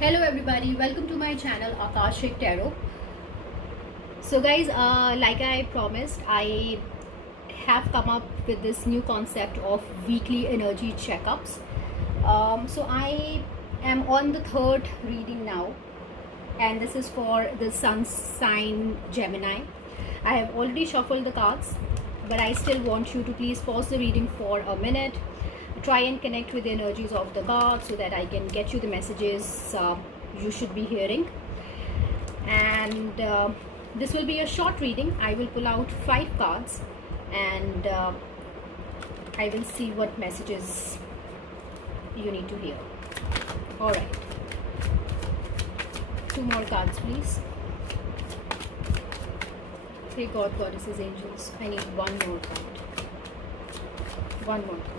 Hello everybody, welcome to my channel Akashic Tarot. So guys, like I promised, I have come up with this new concept of weekly energy checkups. So I am on the third reading now, and this is for the sun sign Gemini. I have already shuffled the cards, but I still want you to please pause the reading for a minute. Try and connect with the energies of the cards so that I can get you the messages you should be hearing. And this will be a short reading. I will pull out 5 cards and I will see what messages you need to hear. Alright, 2 more cards please. Hey God, Goddesses, Angels, I need 1 more card. 1 more card.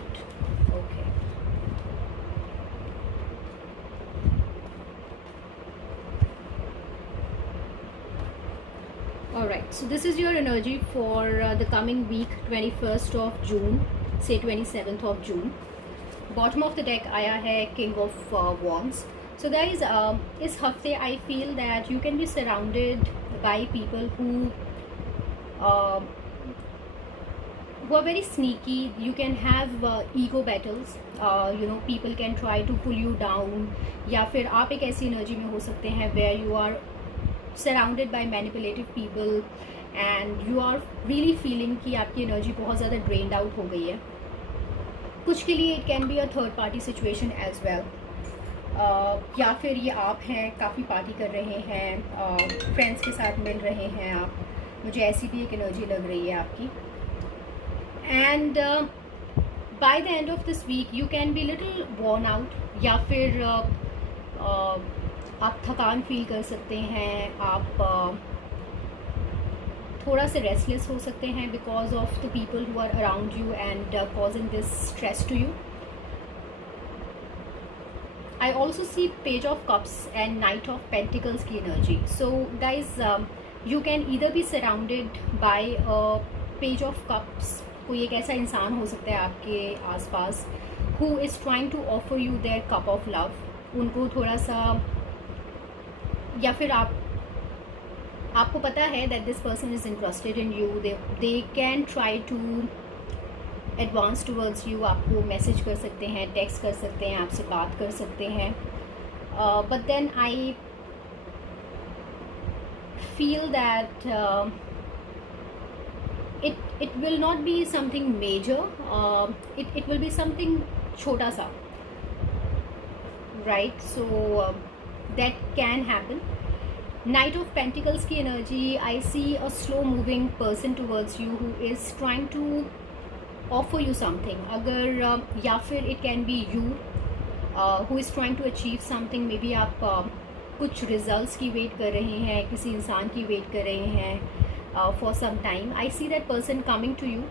Okay. Alright, so this is your energy for the coming week, 21st of June, say 27th of June. Bottom of the deck आया है King of Wands. So guys, इस हफ्ते I feel that you can be surrounded by people who are very sneaky. You can have ego battles. People can try to pull you down. या फिर आप एक ऐसी एनर्जी में हो सकते हैं where you are surrounded by manipulative people and you are really feeling कि आपकी एनर्जी बहुत ज़्यादा drained out हो गई है. कुछ के लिए it can be a third party situation as well. या फिर ये आप हैं, काफ़ी पार्टी कर रहे हैं, फ्रेंड्स के साथ मिल रहे हैं आप. मुझे ऐसी भी एक एनर्जी लग रही है आपकी. And by the end of this week you can be little worn out या फिर आप थकान फील कर सकते हैं. आप थोड़ा से रेस्टलेस हो सकते हैं because of the people who are around you and causing this stress to you. I also see Page of Cups and Knight of Pentacles की energy. So guys, you can either be surrounded by a Page of Cups. कोई एक ऐसा इंसान हो सकता है आपके आसपास who is trying to offer you their cup of love. उनको थोड़ा सा, या फिर आपको पता है that this person is interested in you. They can try to advance towards you. आपको मैसेज कर सकते हैं, टेक्स्ट कर सकते हैं, आपसे बात कर सकते हैं. But then I feel that it will not be something major. It will be something छोटा सा, right? So that can happen. Knight of Pentacles की energy, I see a slow moving person towards you who is trying to offer you something. अगर या फिर it can be you who is trying to achieve something. Maybe आप कुछ results की wait कर रहे हैं, किसी इंसान की wait कर रहे हैं for some time. I see that person coming to you,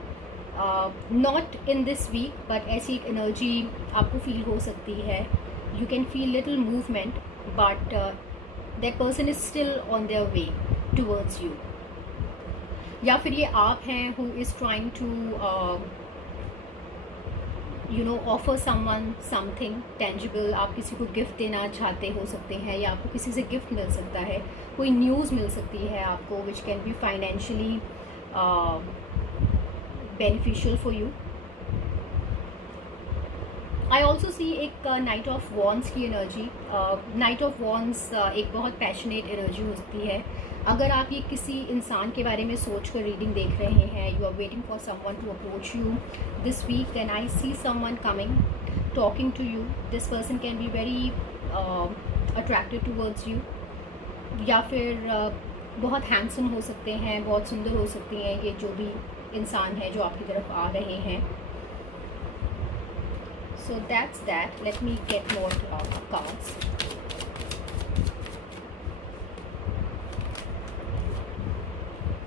not in this week, but ऐसी एक energy आपको feel हो सकती है. You can feel little movement, but that person is still on their way towards you. या फिर ये आप हैं who is trying to offer someone something tangible. आप किसी को गिफ्ट देना चाहते हो सकते हैं, या आपको किसी से गिफ्ट मिल सकता है, कोई न्यूज़ मिल सकती है आपको which can be financially beneficial for you. I also see एक नाइट ऑफ वॉन्ड्स की एनर्जी. नाइट ऑफ वॉन्ड्स एक बहुत पैशनेट एनर्जी होती है. अगर आप ये किसी इंसान के बारे में सोच कर रीडिंग देख रहे हैं, you are waiting for someone to approach you this week, then I see someone coming talking to you. This person can be very attracted towards you, या फिर बहुत हैंडसम हो सकते हैं, बहुत सुंदर हो सकती हैं ये जो भी इंसान है जो आपकी तरफ आ रहे हैं. So that's that. Let me get more cards.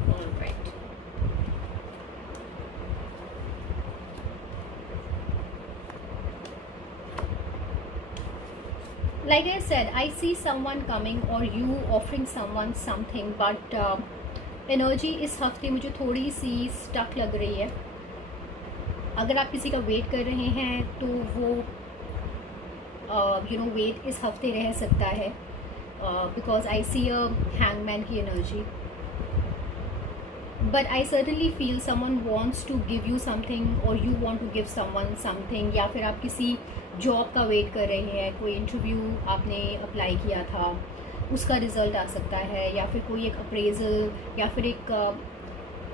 All right. Like I said, I see someone coming or you offering someone something, but energy इस हफ्ते मुझे थोड़ी सी stuck लग रही है. अगर आप किसी का वेट कर रहे हैं तो वो वेट इस हफ्ते रह सकता है, because I see a hangman की energy. But I certainly feel someone wants to give you something or you want to give someone something. या फिर आप किसी जॉब का वेट कर रहे हैं, कोई इंटरव्यू आपने अप्लाई किया था, उसका रिज़ल्ट आ सकता है, या फिर कोई एक अप्रेजल, या फिर एक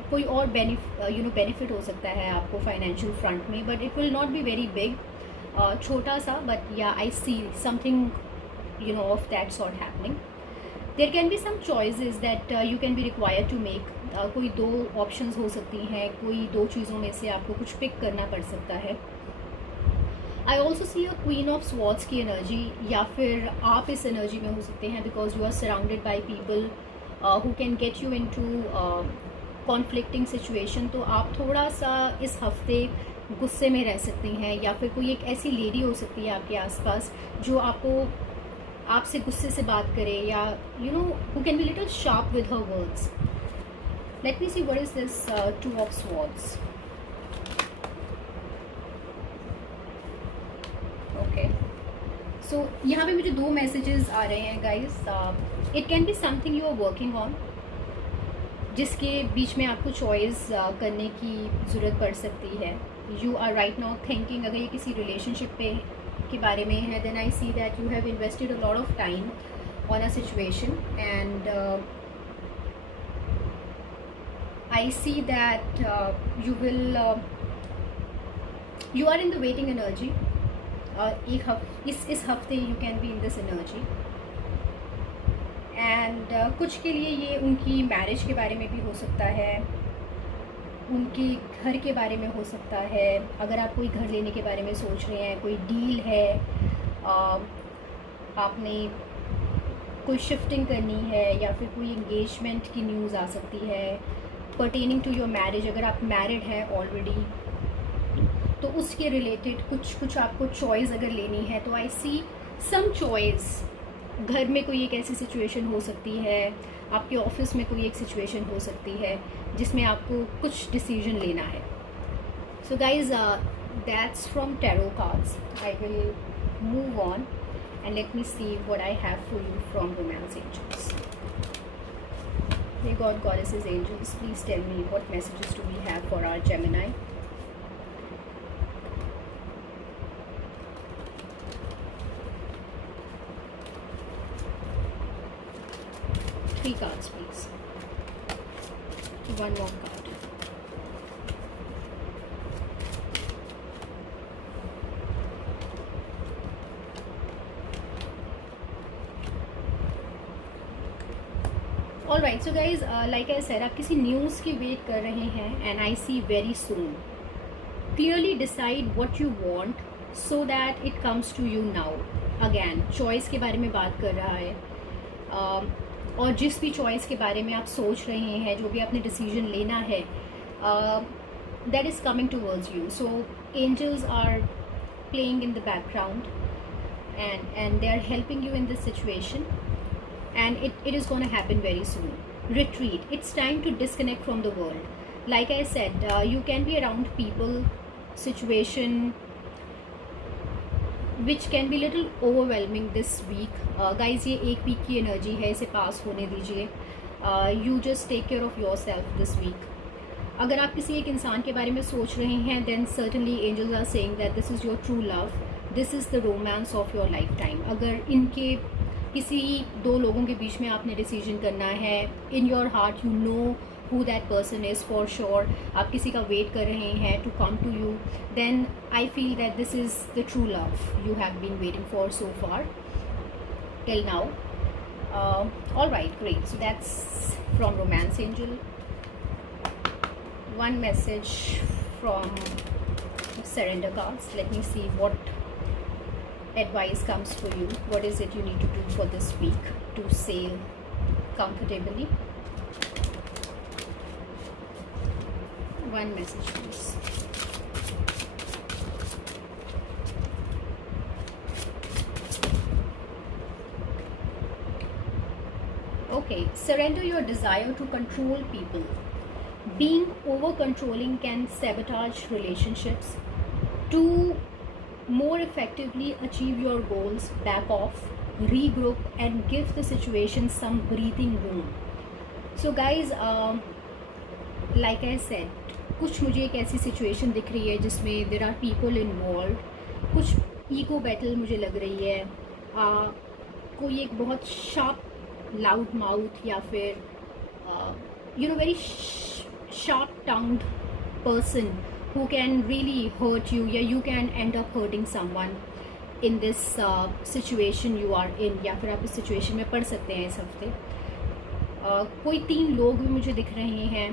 कोई और बेनिफिट हो सकता है आपको फाइनेंशियल फ्रंट में. But it will not be very big, छोटा सा, but yeah I see something of that sort happening. There can be some choices that you can be required to make. कोई दो ऑप्शंस हो सकती हैं, कोई दो चीज़ों में से आपको कुछ पिक करना पड़ सकता है. I also see a queen of swords की एनर्जी, या फिर आप इस एनर्जी में हो सकते हैं because you are surrounded by people who can get you in to conflicting situation. तो आप थोड़ा सा इस हफ्ते गुस्से में रह सकती हैं, या फिर कोई एक ऐसी लेडी हो सकती है आपके आसपास जो आपसे गुस्से से बात करे, या who can be little sharp with her words. Let me see what is this Two of Swords. Okay. So यहाँ पे मुझे दो मैसेजेस आ रहे हैं guys. It can be something you are working on, जिसके बीच में आपको चॉइस करने की ज़रूरत पड़ सकती है. You are right now thinking, अगर ये किसी रिलेशनशिप के बारे में है, then I see that you have invested a lot of time on a situation, and I see that you are in the waiting energy. इस हफ्ते you can be in this energy, and कुछ के लिए ये उनकी मैरिज के बारे में भी हो सकता है, उनके घर के बारे में हो सकता है. अगर आप कोई घर लेने के बारे में सोच रहे हैं, कोई डील है, आपने कोई शिफ्टिंग करनी है, या फिर कोई इंगेजमेंट की न्यूज़ आ सकती है पर्टेनिंग टू योर मैरिज. अगर आप मैरिड हैं ऑलरेडी, तो उसके रिलेटेड कुछ आपको चॉइस अगर लेनी है, तो आई सी सम चॉइस. घर में कोई एक ऐसी सिचुएशन हो सकती है, आपके ऑफिस में कोई एक सिचुएशन हो सकती है जिसमें आपको कुछ डिसीजन लेना है. So guys, that's from tarot cards. I will move on and let me see what I have for you from romance angels. Hey God, Goddesses, Angels, please tell me what messages do we have for our Gemini. Three cards, please. One more card. All right. So guys, like I said, आप किसी news की wait कर रहे हैं, and I see very soon. Clearly decide what you want so that it comes to you now. Again choice के बारे में बात कर रहा है, और जिस भी चॉइस के बारे में आप सोच रहे हैं, जो भी आपने डिसीजन लेना है, that is coming towards you. So angels are playing in the background, and they are helping you in this situation, and it is going to happen very soon. Retreat. It's time to disconnect from the world. Like I said, you can be around people, situation which can be little overwhelming this week. Guys, ये एक वीक की एनर्जी है, इसे पास होने दीजिए. You just take care of yourself this week. अगर आप किसी एक इंसान के बारे में सोच रहे हैं, then certainly angels are saying that this is your true love. This is the romance of your lifetime. अगर इनके किसी दो लोगों के बीच में आपने डिसीजन करना है, in your heart you know who that person is for sure, आप किसी का वेट कर रहे हैं to come to you, then I feel that this is the true love you have been waiting for so far till now. All right, great. So that's from Romance Angel. One message from Surrender cards. Let me see what advice comes for you. What is it you need to do for this week to sail comfortably? One message, please. Okay, surrender your desire to control people. Being over controlling can sabotage relationships. To more effectively achieve your goals, back off, regroup, and give the situation some breathing room. So guys, like I said, कुछ मुझे एक ऐसी सिचुएशन दिख रही है जिसमें there are people involve, कुछ ego battle मुझे लग रही है, कोई एक बहुत शार्प लाउड माउथ या फिर you know very sharp tongued person who can really hurt you, या you can end up hurting someone in this situation you are in, या फिर आप इस situation में पड़ सकते हैं इस हफ्ते। कोई 3 लोग भी मुझे दिख रहे हैं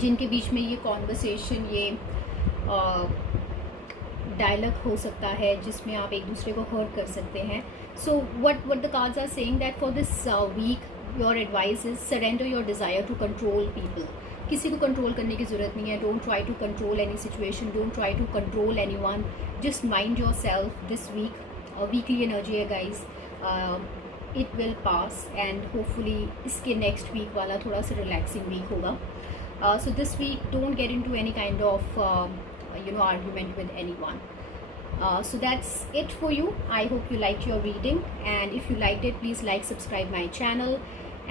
जिनके बीच में ये कॉन्वर्सेशन, ये डायलॉग हो सकता है जिसमें आप एक दूसरे को हर्ट कर सकते हैं। So what the cards are saying that for this week your advice is surrender your desire to control people. किसी को कंट्रोल करने की ज़रूरत नहीं है। Don't try to control any situation, don't try to control anyone, just mind yourself this week. Weekly energy है guys, it will pass and hopefully इसके next week वाला थोड़ा सा रिलैक्सिंग वीक होगा। So this week don't get into any kind of argument with anyone. So that's it for you. I hope you liked your reading, and if you liked it, please like, subscribe my channel,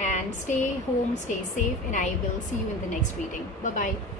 and stay home, stay safe, and I will see you in the next reading. Bye bye.